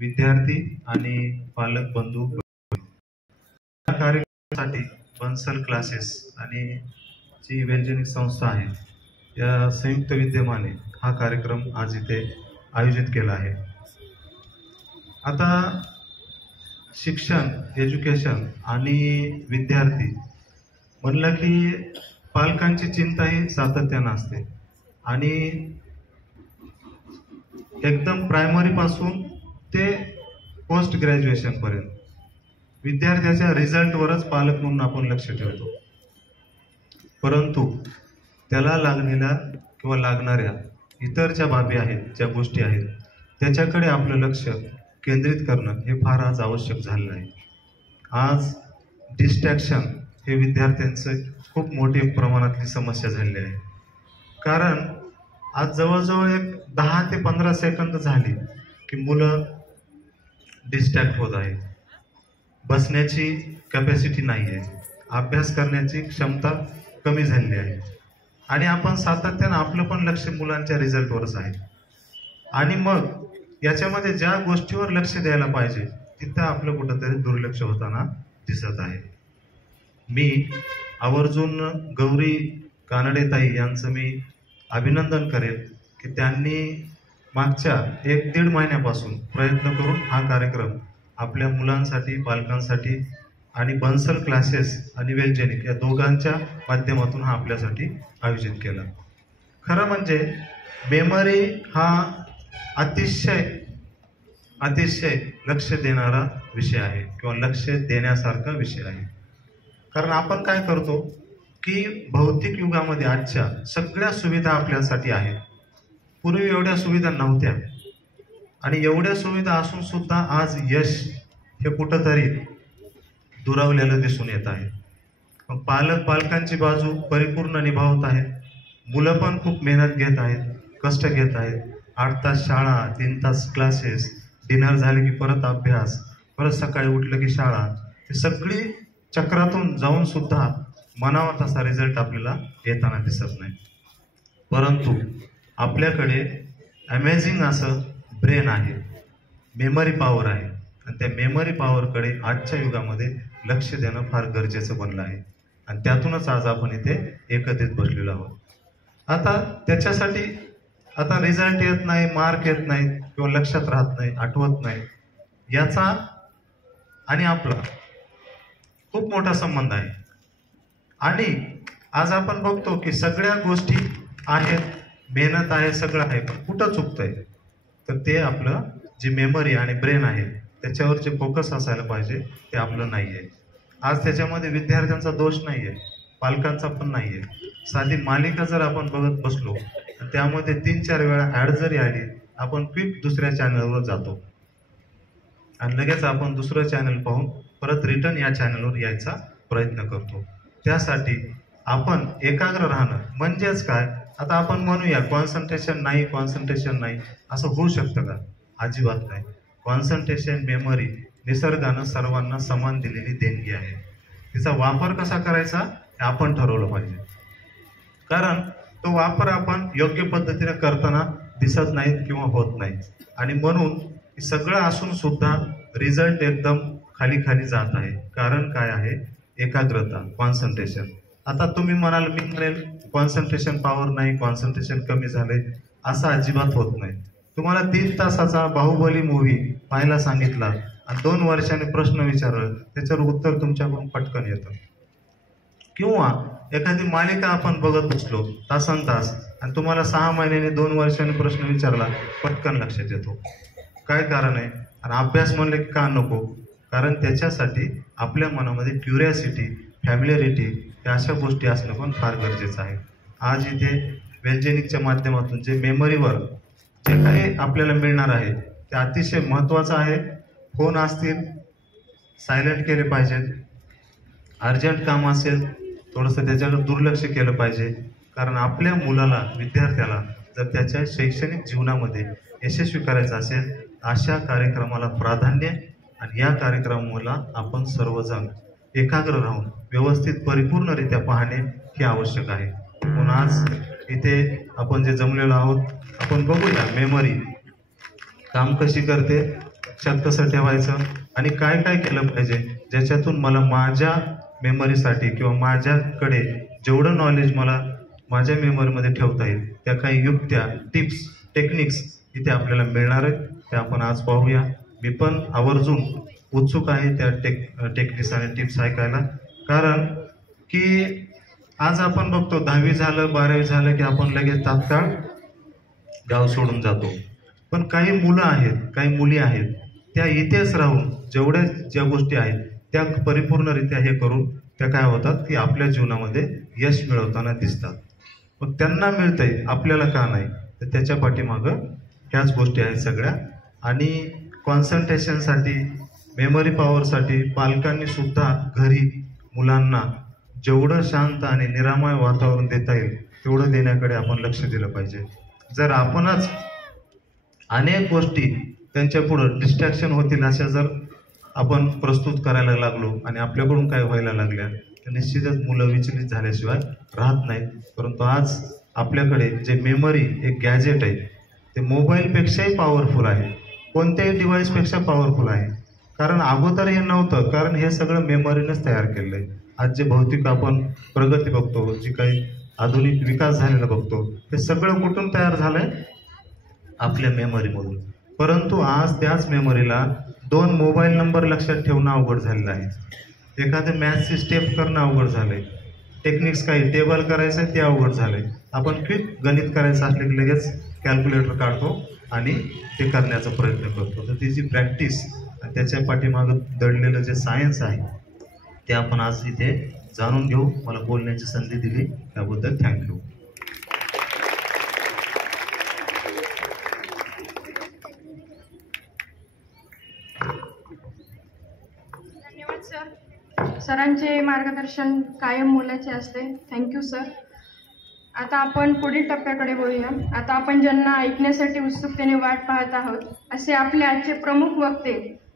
विद्यार्थी आणि पालक बंधू या कार्यक्रमासाठी बन्सल क्लासेस आणि जी वैज्ञानिक संस्था आहे या संयुक्त विद्यमाने हा कार्यक्रम आज इथे आयोजित केला आहे। आता शिक्षण, एज्युकेशन आणि विद्यार्थी म्हणलं की पालकांची चिंता ही सातत्यानं असते आणि एकदम प्रायमरी पासून ते पोस्ट ग्रॅज्युएशन पर्यंत विद्यार्थ्याच्या रिझल्टवरच पालक म्हणून आपण लक्ष ठेवतो, परंतु त्याला लागलेल्या किंवा लागणाऱ्या इतर ज्या बाबी आहेत, ज्या गोष्टी आहेत, त्याच्याकडे आपलं लक्ष केंद्रित करणं हे फार आज आवश्यक झालेलं आहे। आज डिस्ट्रॅक्शन हे विद्यार्थ्यांचं खूप मोठी प्रमाणातली समस्या झालेली आहे। कारण आज जवळजवळ एक 10 ते 15 सेकंद झाली की मुलं डिस्ट्रॅक्ट होत आहेत, बसण्याची कॅपॅसिटी नाही आहे, अभ्यास करण्याची क्षमता कमी झालेली आहे आणि आपण सातत्यानं आपलं पण लक्ष मुलांच्या रिझल्टवरच आहे आणि मग याच्यामध्ये ज्या गोष्टीवर लक्ष द्यायला पाहिजे तिथं आपलं कुठंतरी दुर्लक्ष होताना दिसत आहे। मी आवर्जून गौरी कानडेताई यांचं मी अभिनंदन करेन की त्यांनी मागच्या 1-1.5 महिन्यापासून प्रयत्न करून हा कार्यक्रम आपल्या मुलांसाठी, पालकांसाठी आणि बन्सल क्लासेस आणि वैज्ञानिक या दोघांच्या माध्यमातून हा आपल्यासाठी आयोजित केला। खरं म्हणजे मेमरी हा अतिशय लक्ष देणारा विषय आहे किंवा लक्ष देण्यासारखा विषय आहे। कारण आपण काय करतो की भौतिक युगामध्ये आजच्या सगळ्या सुविधा आपल्यासाठी आहेत, पूर्वी एवढ्या सुविधा नव्हत्या आणि एवढ्या सुविधा असून सुद्धा आज यश हे कुठंतरी दुरावलेलं दिसून येत आहे। मग पालकांची बाजू परिपूर्ण निभावत आहेत, मुलं पण खूप मेहनत घेत आहेत, कष्ट घेत आहेत। 8 तास शाळा, 3 तास क्लासेस, डिनर झाले की परत अभ्यास, परत सकाळी उठलं की शाळा, हे सगळी चक्रातून जाऊन सुद्धा मनावा तसा रिझल्ट आपल्याला येताना दिसत नाही। परंतु आपल्याकडे अमेझिंग असं ब्रेन आहे, मेमरी पॉवर आहे आणि त्या मेमरी पॉवरकडे आजच्या युगामध्ये लक्ष देणं फार गरजेचं बनलं आहे आणि त्यातूनच आज आपण इथे एकत्रित बसलेलो आहोत। आता त्याच्यासाठी आता रिझल्ट येत नाही, मार्क येत नाहीत किंवा लक्षात राहत नाही, आठवत नाही, याचा आणि आपला खूप मोठा संबंध आहे। आणि आज आपण बघतो की सगळ्या गोष्टी आहेत, मेहनत आहे, सगळं आहे, पण कुठं चुकतंय तर ते आपलं जी मेमरी आणि ब्रेन आहे त्याच्यावर जे फोकस असायला पाहिजे ते आपलं नाही आहे। आज त्याच्यामध्ये विद्यार्थ्यांचा दोष नाही आहे, पालकांचा पण नाही आहे। साधी मालिका जर आपण बघत बसलो त्यामध्ये 3-4 वेळा ॲड जरी आली, आपण क्विक दुसऱ्या चॅनलवर जातो आणि लगेच आपण दुसरं चॅनल पाहून परत रिटर्न या चॅनलवर यायचा प्रयत्न करतो। त्यासाठी आपण एकाग्र राहणं म्हणजेच काय, आता आपण म्हणूया कॉन्सन्ट्रेशन नाही असं होऊ शकतं का? अजिबात नाही। कॉन्सन्ट्रेशन, मेमरी निसर्गानं सर्वांना समान दिलेली देणगी आहे, तिचा वापर कसा करायचा हे आपण ठरवलं पाहिजे। कारण तो वापर आपण योग्य पद्धतीने करताना दिसत नाहीत किंवा होत नाही आणि म्हणून सगळं असून सुद्धा रिझल्ट एकदम खाली जात आहे। कारण काय आहे? एकाग्रता, कॉन्सन्ट्रेशन। आता तुम्ही म्हणाल, मी म्हणेल कॉन्सन्ट्रेशन पॉवर नाही, कॉन्सन्ट्रेशन कमी झाले, असं अजिबात होत नाही। तुम्हाला 3 तासाचा बाहुबली मूव्ही पाहायला सांगितला आणि 2 वर्षांनी प्रश्न विचारला, त्याच्यावर उत्तर तुमच्याकडून पटकन येतं। किंवा एखादी मालिका आपण बघत बसलो तासनतास आणि तुम्हाला 6 महिन्यांनी 2 वर्षांनी प्रश्न विचारला, पटकन लक्षात येतो। काय कारण आहे? आणि अभ्यास म्हणले की का नको? कारण त्याच्यासाठी आपल्या मनामध्ये क्युरियासिटी, फॅमिलिअरिटी या अशा गोष्टी असणं पण फार गरजेचं आहे। आज इथे वैज्ञानिकच्या माध्यमातून जे मेमरीवर जे काही आपल्याला मिळणार आहे ते अतिशय महत्त्वाचं आहे। फोन असतील सायलेंट केले पाहिजेत, अर्जंट काम असेल थोडंसं त्याच्याकडे दुर्लक्ष केलं पाहिजे। कारण आपल्या मुलाला, विद्यार्थ्याला जर त्याच्या शैक्षणिक जीवनामध्ये यशस्वी करायचं असेल अशा कार्यक्रमाला प्राधान्य आणि या कार्यक्रमाला आपण सर्वजण एकाग्र राहून व्यवस्थित परिपूर्णरित्या पाहणे हे आवश्यक आहे। म्हणून आज इथे आपण जे जमलेलो आहोत आपण बघूया मेमरी काम कशी करते लक्षात कसं ठेवायचं आणि काय काय केलं पाहिजे, ज्याच्यातून मला माझ्या मेमरीसाठी किंवा माझ्याकडे जेवढं नॉलेज मला माझ्या मेमरीमध्ये ठेवता येईल त्या काही युक्त्या, टिप्स, टेक्निक्स इथे आपल्याला मिळणार आहेत. ते आपण आज पाहूया. मी पण आवर्जून उत्सुक आहे त्या टेक्निक्स आणि टिप्स ऐकायला, कारण की आज आपण बघतो 10वी झालं 12वी झालं की आपण लगेच तात्काळ गाव सोडून जातो. पण काही मुलं आहेत, काही मुली आहेत, त्या इथेच राहून जेवढ्या ज्या गोष्टी आहेत त्या परिपूर्णरित्या हे करून त्या काय होतात की आपल्या जीवनामध्ये यश मिळवताना दिसतात. मग त्यांना मिळतंय, आपल्याला का नाही? तर त्याच्या पाठीमागं ह्याच गोष्टी आहेत सगळ्या. आणि कॉन्सन्ट्रेशनसाठी, मेमरी पॉवरसाठी पालकांनी सुद्धा घरी मुलांना जेवढं शांत आणि निरामय वातावरण देता येईल तेवढं देण्याकडे आपण लक्ष दिलं पाहिजे. जर आपणच अनेक गोष्टी त्यांच्या पुढं डिस्ट्रॅक्शन होतील अशा जर आपण प्रस्तुत करायला लागलो आणि आपल्याकडून काय व्हायला लागल्या तर निश्चितच मुलं विचलित झाल्याशिवाय राहत नाहीत. परंतु आज आपल्याकडे जे मेमरी एक गॅजेट आहे ते मोबाईलपेक्षाही पॉवरफुल आहे, कोणत्याही डिव्हाइसपेक्षा पॉवरफुल आहे. कारण अगोदर हे नव्हतं, कारण हे सगळं मेमरीनंच तयार केलेलं आहे. आज जे भौतिक आपण प्रगती बघतो, जी काही आधुनिक विकास झालेला बघतो, हे सगळं कुठून तयार झालंय? आपल्या मेमरीमधून. परंतु आज त्याच मेमरीला 2 मोबाईल नंबर लक्षात ठेवणं अवघड झालेलं आहे. एखादं मॅथ्सची स्टेप करणं अवघड झालंय. टेक्निक्स काही टेबल करायचं आहे ते अवघड झालंय. आपण क्विक गणित करायचं असले की लगेच कॅल्क्युलेटर काढतो आणि ते करण्याचा प्रयत्न करतो. तर ती जी प्रॅक्टिस आणि त्याच्या पाठीमागं दडलेलं जे सायन्स आहे ते आपण आज इथे जाणून घेऊ. मला बोलण्याची संधी दिली त्याबद्दल थँक्यू. धन्यवाद सर. सरांचे मार्गदर्शन कायम मोलाचे असते. Thank you sir. आता आपण पुढील टप्प्याकडे बोलूया. आता आपण ज्यांना ऐकण्यासाठी उत्सुकतेने वाट पाहत आहोत असे आपले आजचे प्रमुख वक्ते,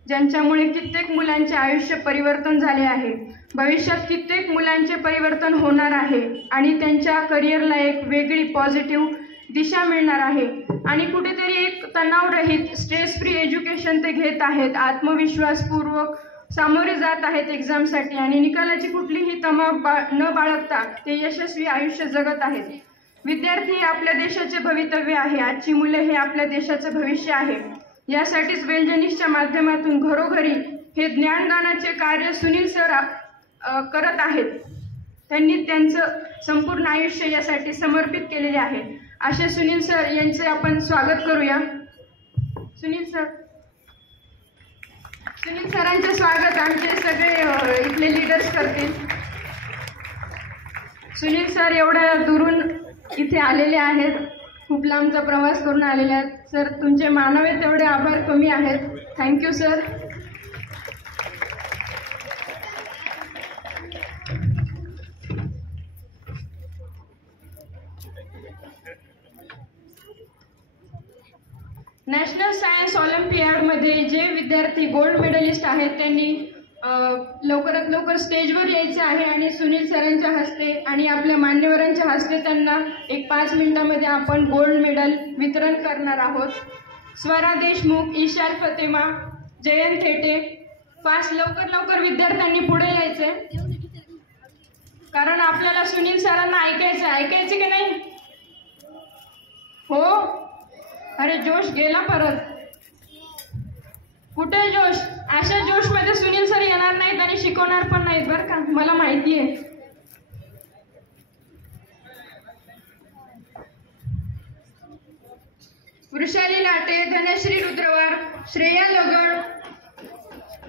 ज्यांच्यामुळे कित्येक मुलांचे आयुष्य परिवर्तन झाले आहे, भविष्यात कित्येक मुलांचे परिवर्तन होणार आहे आणि त्यांच्या करिअरला एक वेगळी पॉझिटिव्ह दिशा मिळणार आहे आणि कुठेतरी एक तणावरहित स्ट्रेस फ्री एज्युकेशन ते घेत आहेत. आत्मविश्वासपूर्वक सामोरे जात आहेत एक्झामसाठी आणि निकालाची कुठलीही तमाव न बाळगता ते यशस्वी आयुष्य जगत आहेत. विद्यार्थी हे आपल्या देशाचे भवितव्य आहे. आजची मुले हे आपल्या देशाचे भविष्य आहे. यासाठीच वेलजनिसच्या माध्यमातून घरोघरी हे ज्ञानदानाचे कार्य सुनील सर करत आहेत. त्यांनी त्यांचं संपूर्ण आयुष्य यासाठी समर्पित केलेले आहे. असे सुनील सर यांचे आपण स्वागत करूया. सुनील सरांचे स्वागत आमचे सगळे इथले लीडर्स करतील. सुनील सर एवढ्या दुरून इथे आलेले आहेत, खूप लांबचा प्रवास करून आलेले आहेत. सर तुमचे मानावे तेवढे आभार कमी आहेत. Thank you sir. नॅशनल सायन्स ऑलिम्पियाडमध्ये जे विद्यार्थी गोल्ड मेडलिस्ट आहेत त्यांनी लवकरात लवकर स्टेजवर यायचे आहे आणि सुनील सरांच्या हस्ते आणि आपल्या मान्यवरांच्या हस्ते त्यांना एक 5 मिनिटांमध्ये आपण गोल्ड मेडल वितरण करणार आहोत. स्वरा देशमुख, ईशाल फतेमा, जयंत थेटे, फास्ट लवकर विद्यार्थ्यांनी पुढे यायचे, कारण आपल्याला सुनील सरांना ऐकायचे की नाही? हो. अरे जोश गेला परत. कुठे जोश? अशा जोशमध्ये सुनील सर येणार नाहीत आणि शिकवणार पण नाहीत बरं का, मला माहिती आहे. वृषाली लाटे, धनश्री रुद्रवार, श्रेया लगड,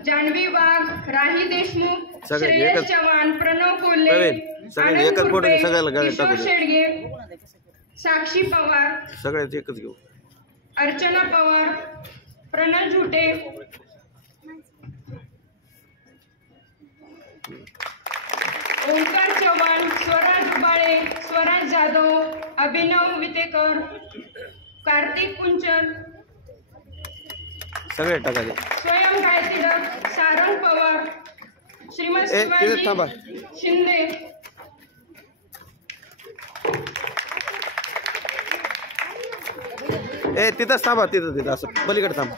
जान्हवी वाघ, राही देशमुख, श्रेयस चव्हाण, प्रणव कोल्हे, आनंद कुर्बे, किशोर शेडगे, साक्षी पवार, सगळ्याच एकच घेऊ, अर्चना पवार, प्रणव झुटे, ओंकार चव्हाण, स्वराज उबाळे, स्वराज जाधव, अभिनव वितेकर, कार्तिक कुंचन, सगळे टाकाले, स्वयं गायतिलक, सारंग पवार, श्रीमंत शिवाजी शिंदे, तिथंच थांबा, तिथं असं पलीकडे थांबा.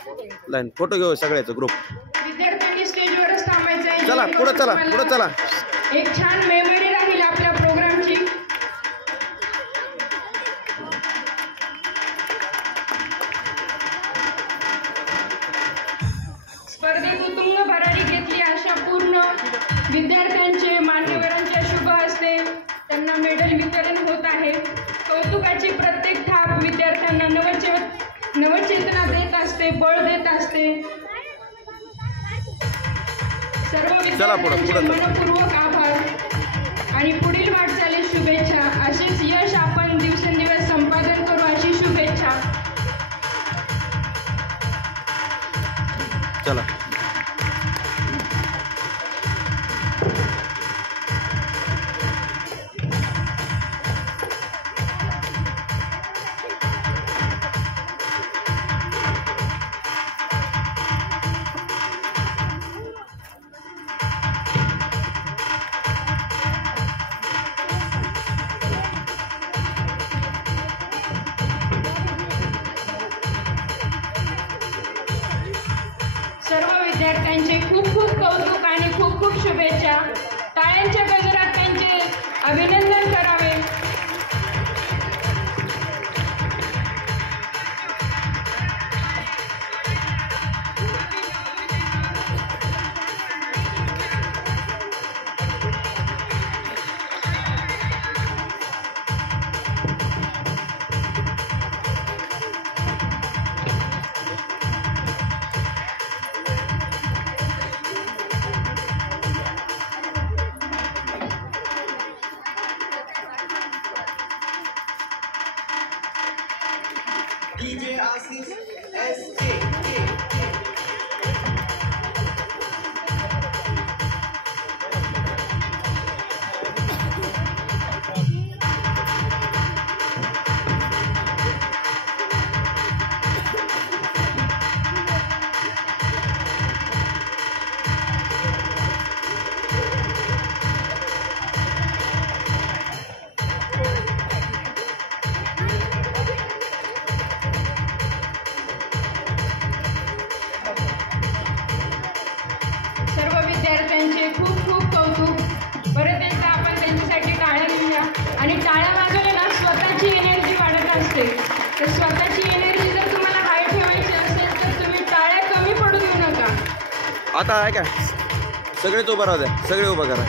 लाईन फोटो घेऊ सगळ्याचं ग्रुप. विद्यार्थ्यांनी स्टेजवरच थांबायचं आहे. चला पुढे चला पुढे चला. एक छान मेमरी राहील आपल्या प्रोग्रामची. स्पर्धेत उत्तुंग भरारी घेतली अशा पूर्ण विद्यार्थ्यांचे मान्यवरांच्या शुभ हस्ते त्यांना मेडल वितरण होत आहे. कौतुकाची प्रत्येक थाप विद्यार्थ्यांना नवचेतना देत असते, बळ देत असते. सर्व विद्यार्थ्यांचे मनपूर्वक आभार आणि पुढील वाटचालीस शुभेच्छा. असेच यश आपण दिवसेंदिवस संपादन करू अशी शुभेच्छा. चला सर्व विद्यार्थ्यांचे खूप खूप कौतुक आणि खूप खूप शुभेच्छा. टाळ्यांच्या गजरात त्यांचे अभिनंदन करावे. DJ Asis SJ. सर्व विद्यार्थ्यांचे खूप खूप कौतुक. परत एकदा आपण त्यांच्यासाठी टाळ्या घेऊया आणि टाळ्या वाजवल्या ना स्वतःची एनर्जी वाढत असते. तर स्वतःची एनर्जी जर तुम्हाला हाय ठेवायची असेल तर तुम्ही टाळ्या कमी पडू देऊ नका. आता आहे का सगळेच उभं राहू द्या. सगळे उभं करा.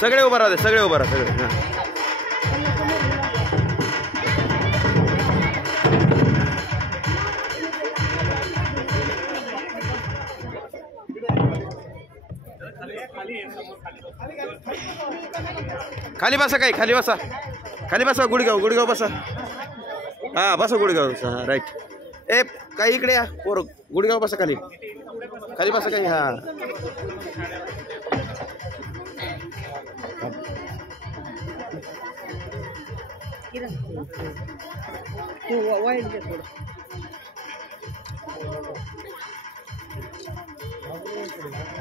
सगळे उभं राहू द्या. सगळे उभं राहा. सगळे हां खाली बसा. काही खाली बसा. खाली बसा. गुडगाव बसा. हां बसा गुडगाव बसा. हां राईट. ए काही इकडे या पोर. गुडगाव बसा. खाली खाली बसा. काही हां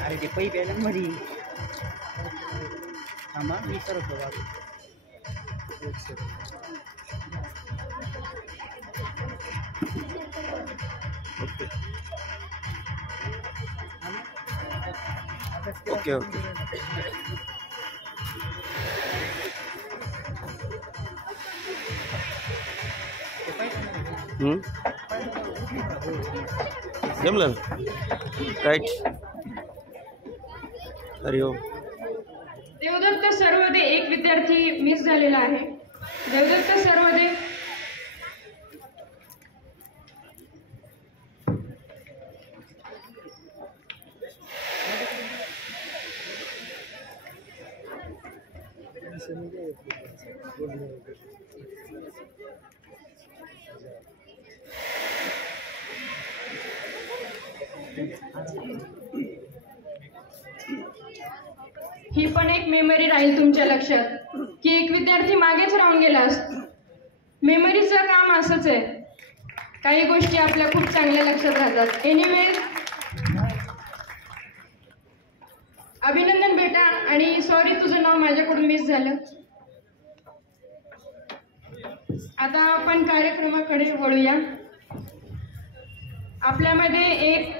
अरे ते पैप यायला मधी थांबा मी सरकतो बाबा. Okay okay. जमलं राईट. हरिओम. देवदत्त सर्वदे एक विद्यार्थी मिस झालेला आहे. देवदत्त सर्वदे. ही पण एक मेमरी राहील तुमच्या लक्षात की एक विद्यार्थी मागेच राहून गेला असतो. मेमरीचं काम असंच आहे. काही गोष्टी आपल्या खूप चांगल्या लक्षात राहतात. एनिवे अभिनंदन बेटा आणि सॉरी तुझं नाव माझ्याकडून मिस झालं. आता आपण कार्यक्रमाकडे वळूया. आपल्यामध्ये एक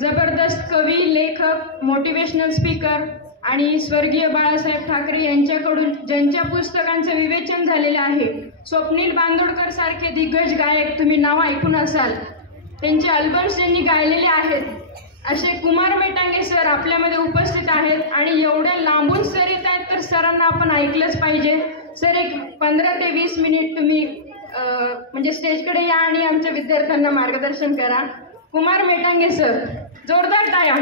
जबरदस्त कवी, लेखक, मोटिवेशनल स्पीकर आणि स्वर्गीय बाळासाहेब ठाकरे यांच्याकडून ज्यांच्या पुस्तकांचं विवेचन झालेलं आहे, स्वप्नील बांदोडकर सारखे दिग्गज गायक, तुम्ही नाव ऐकून असाल, त्यांचे अल्बम्स ज्यांनी गायलेले आहेत, असे कुमार मेटांगे सर आपल्यामध्ये उपस्थित आहेत. आणि एवढ्या लांबून सर येत आहेत तर सरांना आपण ऐकलंच पाहिजे. सर, एक 15 ते 20 मिनिट तुम्ही म्हणजे स्टेजकडे या आणि आमच्या विद्यार्थ्यांना मार्गदर्शन करा. कुमार मेटांगे सर, जोरदार टाळ्या.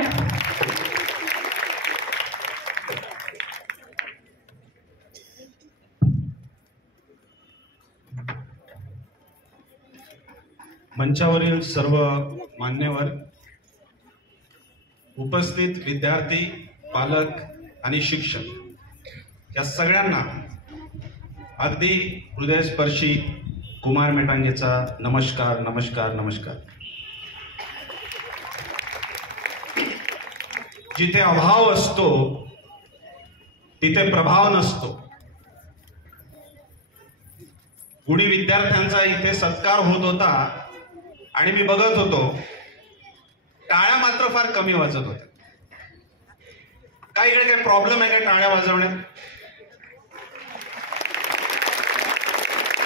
मंचावरील सर्व मान्यवर, उपस्थित विद्यार्थी, पालक आणि शिक्षक या सगळ्यांना अगदी हृदयस्पर्शी कुमार मेटांगेचा नमस्कार नमस्कार नमस्कार. जिथे अभाव असतो तिथे प्रभाव नसतो. गुणी विद्यार्थ्यांचा इथे सत्कार होत होता आणि मी बघत होतो, टाळ्या मात्र फार कमी वाजत होत्या. काय इकडे काय प्रॉब्लेम आहे काय टाळ्या वाजवण्यात?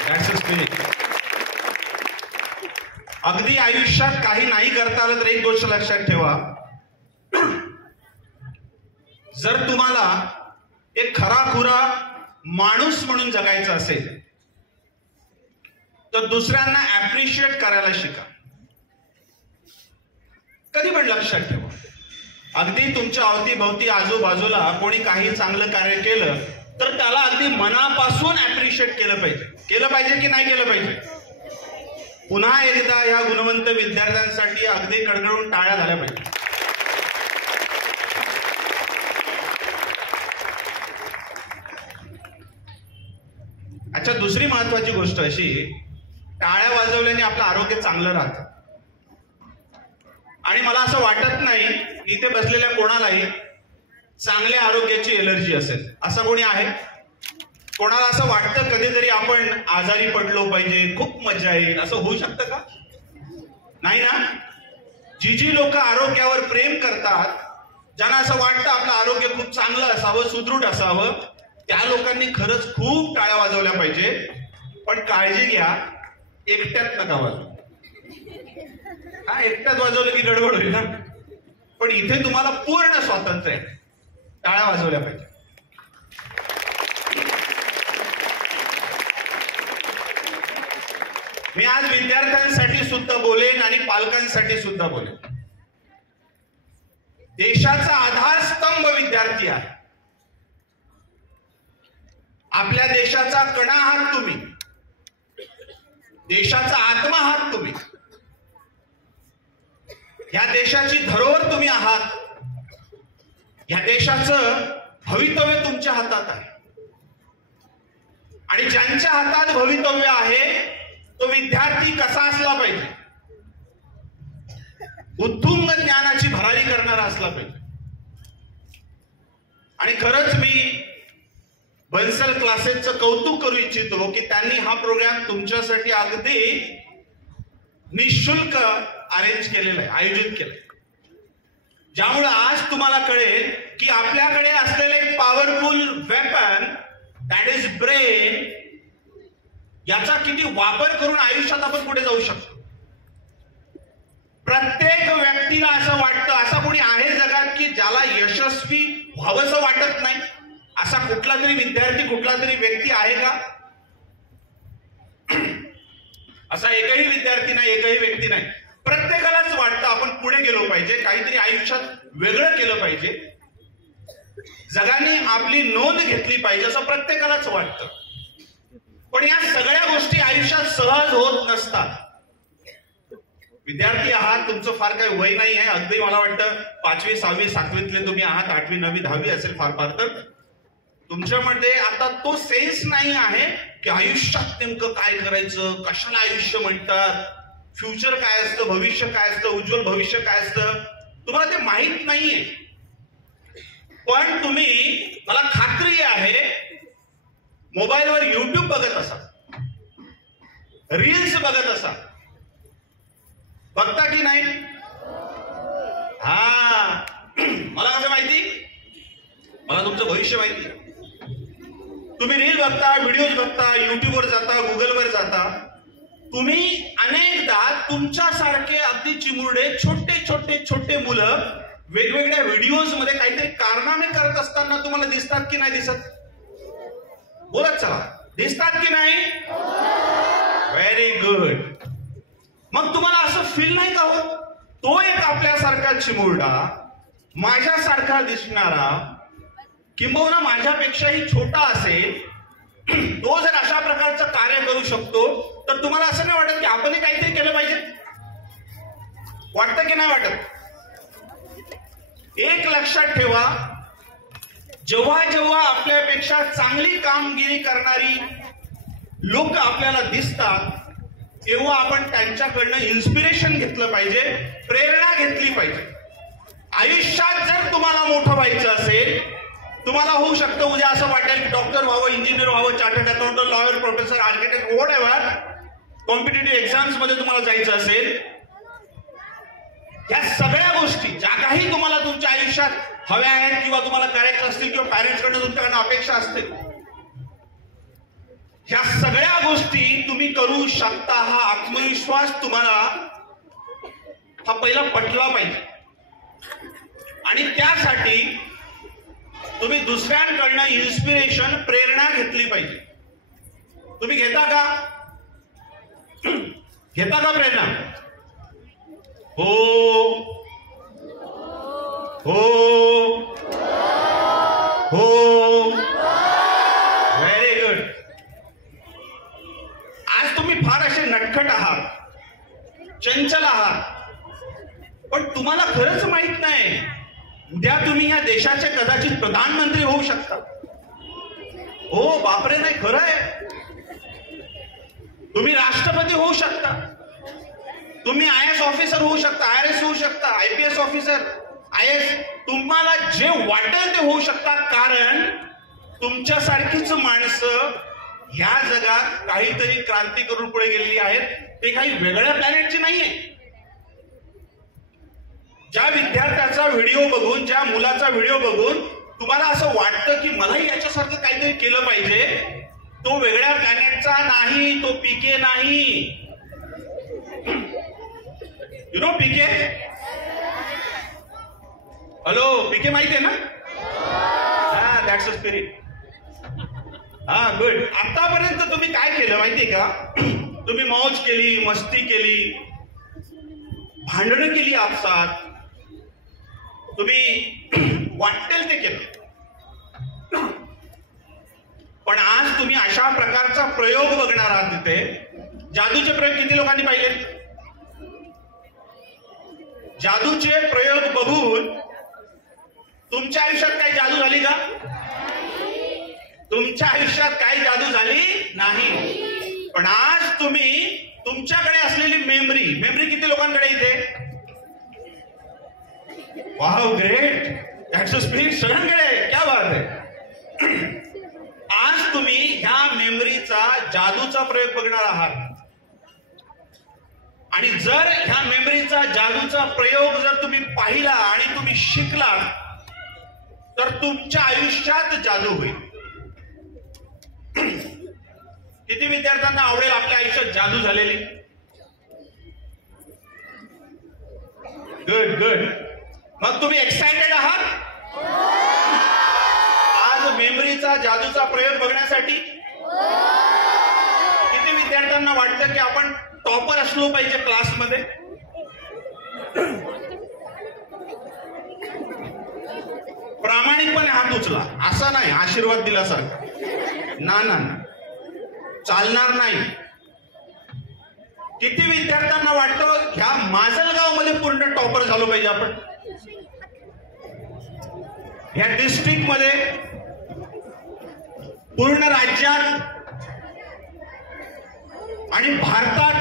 That's the spirit. अगदी आयुष्यात काही नाही करता आलं तर एक गोष्ट लक्षात ठेवा, जर तुम्हाला एक खराखुरा माणूस म्हणून जगायचं असेल तर दुसऱ्यांना ऍप्रिशिएट करायला शिका. कधी पण लक्षात ठेवा, अगदी तुमच्या अवतीभवती आजूबाजूला कोणी काही चांगलं कार्य केलं तर त्याला अगदी मनापासून ऍप्रिशिएट केलं पाहिजे की नाही केलं पाहिजे? पुन्हा एकदा या गुणवंत विद्यार्थ्यांसाठी अगदी कडकडून टाळ्या झाल्या पाहिजे. अच्छा, दुसरी महत्वाची गोष्ट अशी, टाळ्या वाजवल्याने आपलं आरोग्य चांगलं राहतं. आणि मला असं वाटत नाही इथे बसलेल्या कोणालाही चांगल्या आरोग्याची एलर्जी असेल. असं कोणी आहे? कोणाला असं वाटतं कधीतरी आपण आजारी पडलो पाहिजे, खूप मजा येईल, असं होऊ शकतं का? नाही ना. जी लोक आरोग्यावर प्रेम करतात, ज्यांना असं वाटतं आपलं आरोग्य खूप चांगलं असावं, सुदृढ असावं, त्या लोकांनी खरंच खूप टाळ्या वाजवल्या पाहिजे. पण काळजी घ्या, एकट्यात नका वाजवू. हा, एकट्यात वाजवलं की गडबड होईल ना. पण इथे तुम्हाला पूर्ण स्वातंत्र्य आहे, टाळ्या वाजवल्या पाहिजे. मी आज विद्यार्थ्यांसाठी सुद्धा बोलेन आणि पालकांसाठी सुद्धा बोलेन. देशाचा आधारस्तंभ विद्यार्थी आहे. आपल्या देशाचा कणा आहात तुम्ही, देशाचा आत्मा आहात तुम्ही, या देशाची धरोहर तुम्ही आहात. या देशाचं भवितव्य तुमच्या हातात आहे. आणि ज्यांच्या हातात भवितव्य आहे तो विद्यार्थी कसा असला पाहिजे? उत्तुंग ज्ञानाची भरारी करणारा असला पाहिजे. आणि खरंच मी बन्सल क्लासेसचं कौतुक करू इच्छितो की त्यांनी हा प्रोग्राम तुमच्यासाठी अगदी निशुल्क अरेंज केलेला आहे, आयोजित केलंय. ज्यामुळे आज तुम्हाला कळेल की आपल्याकडे असलेले एक powerful weapon, that is brain, याचा किती वापर करून आयुष्यात आपण पुढे जाऊ शकतो. प्रत्येक व्यक्तीला असं वाटतं, असा कोणी आहे जगात की ज्याला यशस्वी व्हावंसं वाटत नाही? असा कुठला तरी विद्यार्थी, कुठला तरी व्यक्ती आहे का? असा एकही विद्यार्थी नाही, एकही व्यक्ती नाही. प्रत्येकालाच वाटतं आपण पुढे गेलो पाहिजे, काहीतरी आयुष्यात वेगळं केलं पाहिजे, जगाने आपली नोंद घेतली पाहिजे, असं प्रत्येकालाच वाटतं. पण या सगळ्या गोष्टी आयुष्यात सहज होत नसतात. विद्यार्थी आहात, तुमचं फार काही वय नाही आहे. अगदी मला वाटतं 5वी 6वी 7वीतले तुम्ही आहात, 8वी 9वी 10वी असेल फार फार तर. तुमच्यामध्ये आता तो सेन्स नाही आहे की आयुष्यात नेमकं काय करायचं, कशाला आयुष्य म्हणतात, फ्युचर काय असतं, भविष्य काय असतं, उज्ज्वल भविष्य काय असतं, तुम्हाला ते माहित नाहीये. पण तुम्ही, मला खात्री आहे, मोबाईलवर युट्यूब बघत असाल. रील्स बघत असाल, बघता की नाही? हा, मला कसं माहिती? मला तुमचं भविष्य माहिती. तुम्ही रील बघता, व्हिडिओज बघता, युट्यूबवर जाता, गुगलवर जाता. तुम्ही अनेकदा तुमच्यासारखे अगदी चिमुरडे छोटे छोटे छोटे मुलं वेगवेगळ्या व्हिडिओज मध्ये काहीतरी कारनामे करत असताना तुम्हाला दिसतात की नाही दिसत? बोलत चला, दिसतात की नाही? Very good. मग तुम्हाला असं फील नाही का हो, तो एक आपल्यासारखा चिमुरडा, माझ्यासारखा दिसणारा, किंबहुना माझ्यापेक्षाही छोटा असेल, तो जर अशा प्रकारचं कार्य करू शकतो, तर तुम्हाला असं नाही वाटत की आपणही काहीतरी केलं पाहिजे? वाटतं की नाही वाटत? एक लक्षात ठेवा, जेव्हा जेव्हा आपल्यापेक्षा चांगली कामगिरी करणारी लोक आपल्याला दिसतात, तेव्हा आपण त्यांच्याकडनं इन्स्पिरेशन घेतलं पाहिजे, प्रेरणा घेतली पाहिजे. आयुष्यात जर तुम्हाला मोठं व्हायचं असेल, तुम्हाला होऊ शकतं उद्या असं वाटेल की डॉक्टर व्हावं, इंजिनियर व्हावं, chartered accountant, lawyer, professor, architect, what ever, competitive exams मध्ये तुम्हाला जायचं असेल, या सगळ्या गोष्टी ज्या काही तुम्हाला तुमच्या आयुष्यात हव्या आहेत किंवा तुम्हाला करायचं असतील किंवा पॅरेंट्सकडनं तुमच्याकडनं अपेक्षा असतील, ह्या सगळ्या गोष्टी तुम्ही करू शकता. हा आत्मविश्वास तुम्हाला हा पहिला पटला पाहिजे. आणि त्यासाठी तुम्ही दुसऱ्यांकडनं इन्स्पिरेशन, प्रेरणा घेतली पाहिजे. तुम्ही घेता का? घेता का प्रेरणा? हो हो हो, व्हेरी गुड. आज तुम्ही फार असे नटखट आहात, चंचल आहात, पण तुम्हाला खरंच माहित नाही उद्या तुम्ही या देशाचे कदाचित प्रधानमंत्री होऊ शकता. हो, बापरे, नाही खरं आहे. तुम्ही राष्ट्रपती होऊ शकता, तुम्ही IAS ऑफिसर होऊ शकता, IRS होऊ शकता, IPS ऑफिसर, IAS, तुम्हाला जे वाटेल ते होऊ शकता. कारण तुमच्यासारखीच माणसं ह्या जगात काहीतरी क्रांती करून पुढे गेलेली आहेत. ते काही वेगळ्या प्लॅनेटची नाहीये. ज्या विद्यार्थ्याचा व्हिडिओ बघून, ज्या मुलाचा व्हिडिओ बघून तुम्हाला असं वाटतं की मलाही याच्यासारखं काहीतरी केलं पाहिजे, तो वेगळ्या प्लॅनेटचा नाही, तो PK नाही. You know PK? Hello, PK माहिती आहे ना? हा, दॅट्स अ स्पिरिट. हा, गुड. आतापर्यंत तुम्ही काय केलं माहितीये का? तुम्ही मौज केली, मस्ती केली, भांडणं केली आपसात, तुम्ही वाटेल ते केलं. पण आज तुम्ही अशा प्रकारचा प्रयोग बघणार आहात. तिथे जादूचे प्रयोग किती लोकांनी पाहिले? जादूचे प्रयोग बघून तुमच्या आयुष्यात काही जादू झाली का? तुमच्या आयुष्यात काही जादू झाली नाही. पण आज तुम्ही तुमच्याकडे असलेली मेमरी किती लोकांकडे इथे? Wow, great, that's a spirit. सगळ्यांकडे, क्या बात आहे. आज तुम्ही ह्या मेमरीचा, जादूचा प्रयोग बघणार आहात. आणि जर ह्या मेमरीचा, जादूचा प्रयोग जर तुम्ही पाहिला आणि तुम्ही शिकला, तर तुमच्या आयुष्यात जादू होईल. किती विद्यार्थ्यांना आवडेल आपल्या आयुष्यात जादू झालेली? Good good. मग तुम्ही एक्सायटेड आहात आज मेमरीचा, जादूचा प्रयोग बघण्यासाठी? किती विद्यार्थ्यांना वाटतं की आपण टॉपर असलो पाहिजे क्लासमध्ये? प्रामाणिकपणे हात उचला, असा नाही आशीर्वाद दिल्यासारखा. ना ना, चालणार नाही. किती विद्यार्थ्यांना वाटतं ह्या माजलगाव मध्ये पूर्ण टॉपर झालो पाहिजे आपण? ह्या डिस्ट्रिक्ट मध्ये, पूर्ण राज्यात आणि भारतात?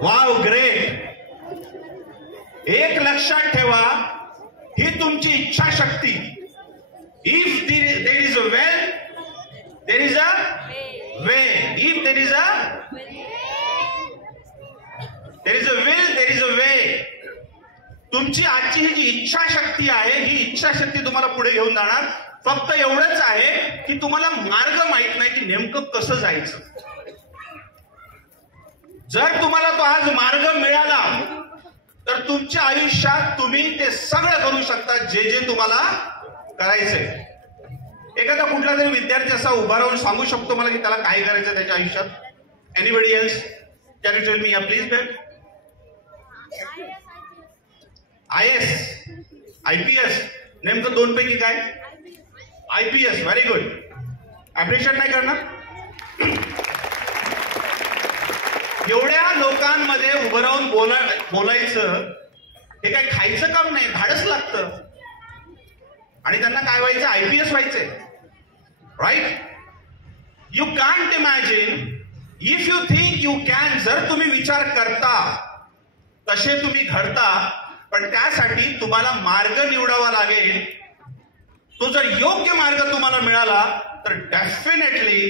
Wow, great. एक लक्षात ठेवा, ही तुमची इच्छाशक्ती. If there is a will, there is a way. If there is a will, there is a way. तुमची आजची ही जी इच्छाशक्ती आहे, ही इच्छाशक्ती तुम्हाला पुढे घेऊन जाणार. फक्त एवढंच आहे की तुम्हाला मार्ग माहित नाही की नेमकं कसं जायचं. जर तुम्हाला तो आज मार्ग मिळाला तर तुमच्या आयुष्यात तुम्ही ते सगळं करू शकता जे जे तुम्हाला करायचंय. एखादा कुठला तरी विद्यार्थी असा उभा राहून सांगू शकतो मला की त्याला काय करायचं त्याच्या आयुष्यात? Anybody else can you tell me? Please bet. IAS, IPS, नेमकं दोन पैकी काय? IPS. Very good. अप्रिशिएट नाही करणार? एवढ्या लोकांमध्ये उभं राहून बोलायचं हे काय खायचं काम नाही, धाडस लागतं. आणि त्यांना काय व्हायचं? IPS व्हायचंय. Right? You can't imagine if you think you can. जर तुम्ही विचार करता तसे तुम्ही घडता, पण त्यासाठी तुम्हाला मार्ग निवडावा लागेल. तो जर योग्य मार्ग तुम्हाला मिळाला तर definitely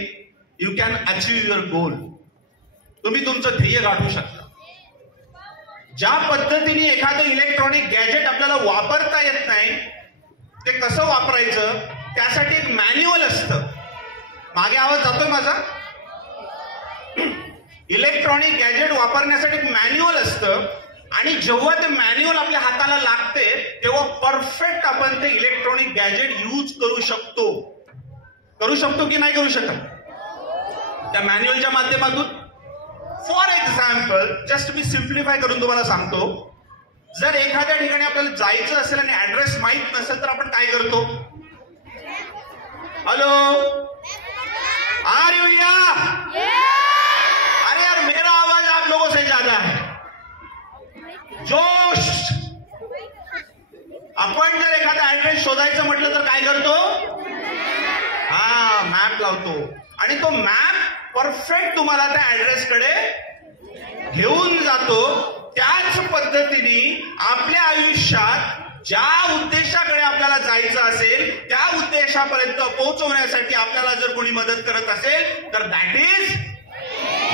you can achieve your गोल. तुम्ही तुमचं ध्येय गाठू शकता. ज्या पद्धतीने एखादं इलेक्ट्रॉनिक गॅजेट आपल्याला वापरता येत नाही, ते कसं वापरायचं त्यासाठी एक मॅन्युअल असतं. मागे आवाज जातोय माझा? इलेक्ट्रॉनिक गॅजेट वापरण्यासाठी एक मॅन्युअल असतं, आणि जेव्हा ते मॅन्युअल आपल्या हाताला लागते तेव्हा परफेक्ट आपण ते इलेक्ट्रॉनिक गॅजेट यूज करू शकतो. करू शकतो की नाही करू शकत? त्या मॅन्युअलच्या माध्यमातून. For example, just me simplify करून तुम्हाला सांगतो. जर एखाद्या ठिकाणी आपल्याला जायचं असेल आणि ऍड्रेस माहित नसेल तर आपण काय करतो? Hello, are you here? अरे यार, मेरा आवाज आप लोगों से ज्यादा है. जोश. आपण जर एखादा ऍड्रेस शोधायचं म्हटलं तर काय करतो? मॅप लावतो, आणि तो मॅप परफेक्ट तुम्हाला त्या ऍड्रेसकडे घेऊन जातो. त्याच पद्धतीने आपल्या आयुष्यात ज्या उद्देशाकडे आपल्याला जायचं असेल त्या उद्देशापर्यंत पोहोचवण्यासाठी आपल्याला जर कोणी मदत करत असेल तर that is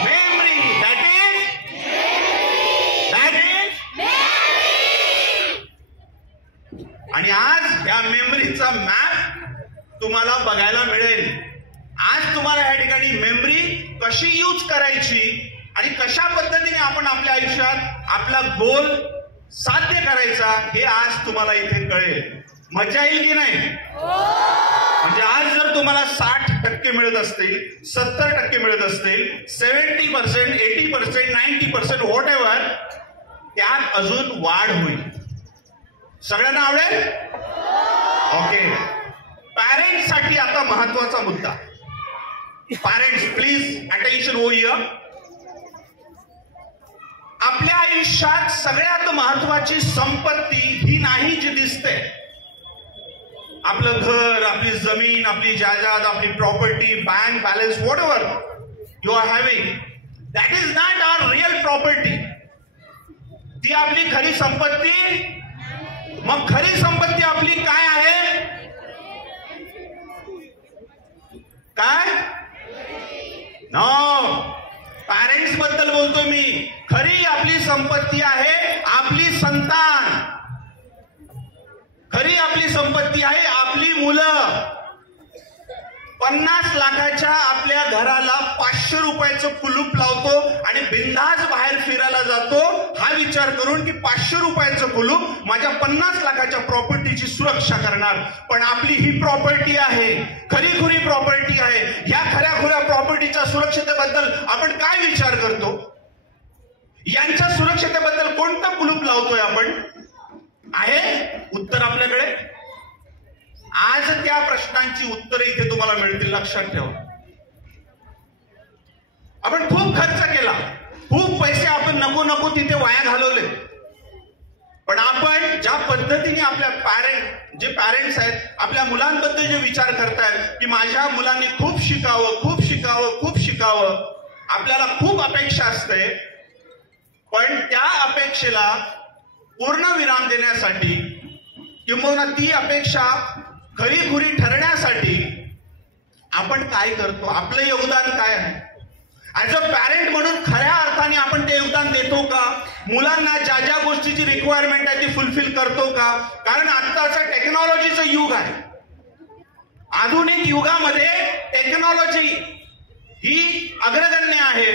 memory. That is आणि आज या मेमरीचा मॅप तुम्हाला बघायला मिळेल. आज तुम्हाला या ठिकाणी मेमरी कशी यूज करायची आणि कशा पद्धतीने आपण आपल्या आयुष्यात आपला गोल साध्य करायचा हे आज तुम्हाला इथे कळेल. मजा येईल की नाही? म्हणजे आज जर तुम्हाला 60% मिळत असतील, 70% मिळत असतील, 70%, 80%, 90%, व्हॉट एव्हर, त्यात अजून वाढ होईल. सगळ्यांना आवडेल? ओके. पॅरेंट्ससाठी आता महत्वाचा मुद्दा. पॅरेंट्स प्लीज अटेन्शन हो हियर. आपल्या आयुष्यात सगळ्यात महत्वाची संपत्ती ही नाही जी दिसते. आपलं घर, आपली जमीन, आपली जायदाद, आपली property, bank balance, whatever you are having, that is not our real property. ती आपली खरी संपत्ती. मग खरी संपत्ती आपली काय आहे? काय? नो, पॅरेंट्स बद्दल बोलतो मी. खरी आपली संपत्ती आहे आपली संतान. खरी आपली संपत्ती आहे आपली मुलं. 50 लाखाच्या आपल्या घराला 500 रुपयाचं कुलूप लावतो आणि बिंदास बाहेर फिरायला जातो, हा विचार करून की 500 रुपयाचं कुलूप माझ्या 50 लाखाच्या प्रॉपर्टीची सुरक्षा करणार. पण आपली ही प्रॉपर्टी आहे, खरीखुरी प्रॉपर्टी आहे. ह्या खऱ्याखुऱ्या प्रॉपर्टीच्या सुरक्षतेबद्दल आपण काय विचार करतो? यांच्या सुरक्षतेबद्दल कोणतं कुलूप लावतोय आपण? आहे उत्तर आपल्याकडे? आज त्या प्रश्नांची उत्तरे इथे तुम्हाला मिळतील, लक्षात ठेवा. आपण खूप खर्च केला, खूप पैसे आपण नको तिथे वाया घालवले, पण आपण ज्या पद्धतीने आपल्या जे पॅरेंट्स आहेत आपल्या मुलांबद्दल जे विचार करतायत की माझ्या मुलांनी खूप शिकावं, खूप शिकावं, खूप शिकावं, आपल्याला खूप अपेक्षा असते. पण त्या अपेक्षेला पूर्णविराम देण्यासाठी किंवा ती अपेक्षा खरीखुरी ठरण्यासाठी आपण काय करतो, आपलं योगदान काय आहे. ऍज अ पॅरेंट म्हणून खऱ्या अर्थाने आपण ते योगदान देतो का, मुलांना ज्या ज्या गोष्टीची रिक्वायरमेंट आहे ती फुलफिल करतो का. कारण आत्ताचं टेक्नॉलॉजीचं युग आहे. आधुनिक युगामध्ये टेक्नॉलॉजी ही अग्रगण्य आहे.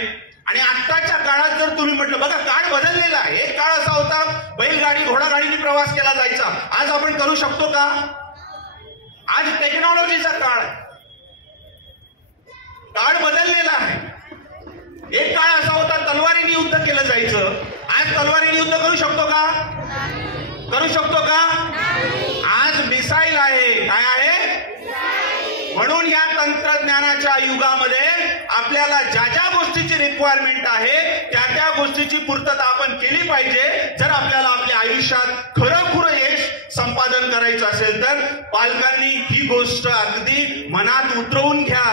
आणि आत्ताच्या काळात जर तुम्ही म्हटलं, बघा काळ बदललेला आहे. एक काळ असा होता बैलगाडी घोडागाडीने प्रवास केला जायचा. आज आपण करू शकतो का. आज टेक्नॉलॉजीचा काळ आहे. काळ बदललेला आहे. एक काळ असा होता तलवारीने युद्ध केलं जायचं. आज तलवारीने युद्ध करू शकतो का, करू शकतो का. आज मिसाईल आहे. काय आहे. म्हणून या तंत्रज्ञानाच्या युगामध्ये आपल्याला ज्या ज्या गोष्टीची रिक्वायरमेंट आहे त्या त्या गोष्टीची पूर्तता आपण केली पाहिजे. जर आपल्याला आपल्या आयुष्यात खरं यश संपादन करायचं असेल तर पालकांनी ही गोष्ट अगदी मनात उतरवून घ्या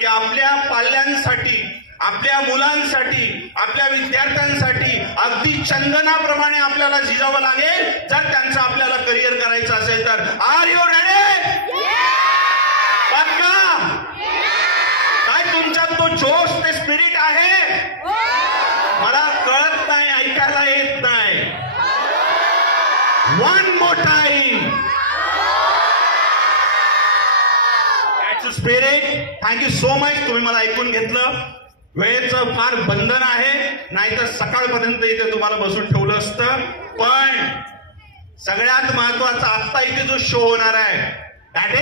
की आपल्या पाल्यांसाठी, आपल्या मुलांसाठी, आपल्या विद्यार्थ्यांसाठी अगदी चंदनाप्रमाणे आपल्याला झिजावं लागेल जर त्यांचं आपल्याला करिअर करायचं असेल तर. Are you ready. काय तुमच्यात तो जोश, ते स्पिरिट आहे. मला कळत नाही, ऐकायला येत नाही. One more time. That's spirit. Thank you so much. तुम्ही मला ऐकून घेतलं. वेळेचं फार बंधन आहे, नाहीतर सकाळपर्यंत इथे तुम्हाला बसून ठेवलं असतं. पण सगळ्यात महत्वाचा आत्ता इथे जो शो होणार आहे दॅट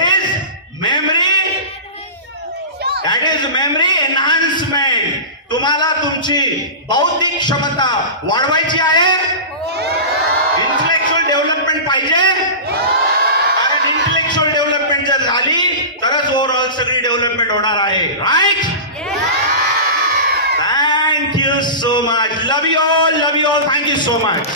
इज मेमरी एनहान्समेंट. तुम्हाला तुमची बौद्धिक क्षमता वाढवायची आहे. इंटेलेक्च्युअल डेव्हलपमेंट पाहिजे. कारण इंटेलेक्च्युअल डेव्हलपमेंट जर झाली तरच ओव्हरऑल सगळी डेव्हलपमेंट होणार आहे. Right. Thank you so much. Love you all. Thank you so much.